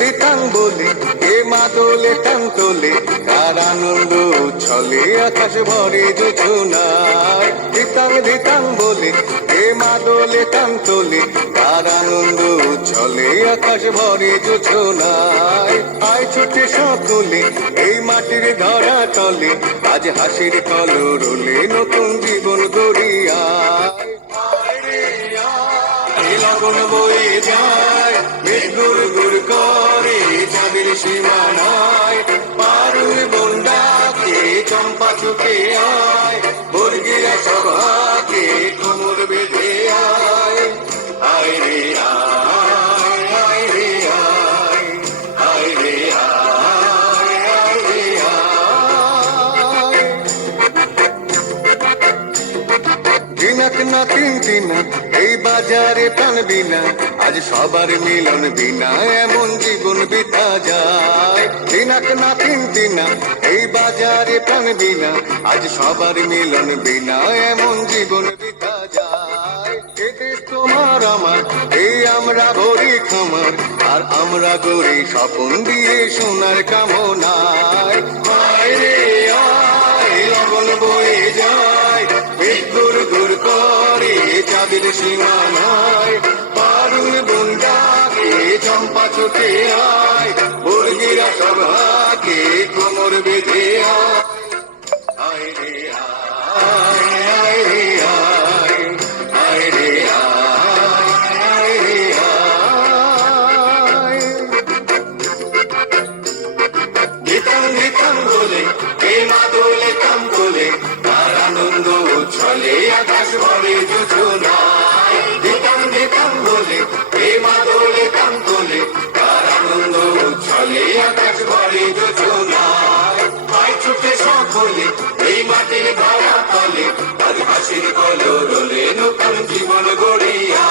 দিতাং বলে এ মাদলে টান তোলে কার আনন্দ উচ্ছলে আকাশ ভরে জোছনায়। দিতাং বলে এ মাদলে টান তোলে কার আনন্দ উচ্ছলে আকাশ ভরে জোছনায়। আয় ছুটে সকলে এই মাটির ধরা তলে আজ হাসির কলরলে নতুন জীবন গড়িয়ায়। লগন বয়ে যায় মেঘ গুড় গুড় করে চাঁদের সীমানায়। পারুল বন্ডাকে চম্পা ছুটে আয় বর্গিরা সভাকে কোমর বেঁধে আয়। আয় রে আয়, আয় রে আয়, আয় রে আয়, আয় রে আয়। দিনাক না তিনটিনা এই বাজারে প্রাণ বিনা আজ সবার মিলন বিনা এমন জীবন বিতা যায়। দিনাক না তিনটিনা এই বাজারে প্রাণ বিনা আজ সবার মিলন বিনা এমন জীবন বিতা যায়। এ দেশ তোমার আমার এই আমরা ভরি খামার আর আমরা গড়ি স্বপন দিয়ে সোনার কামনায়। আয় রে আয় লগন বয়ে যায় মেঘ গুড় গুড় করে চাঁদের সীমানায়। পারুল বন্ডাকে চম্পা ছুটে আয় বর্গিরা সভাকে কোমর বেঁধে আয়। আয় রে আয়, আয় রে আয়, আয় রে আয়, আয় রে আয়। দিতাং বলে এ মাদলে টান তোলে তার আনন্দ উচ্ছলে আকাশ ভরে জোছনায়। দিতাং বলে এ মাদলে টান তোলে তার আনন্দ উচ্ছলে আকাশ ভরে জোছনায়। আয় ছুটে সকলে এই মাটির ধরা তলে আজ হাসির কলরলে নতুন জীবন গড়িয়া।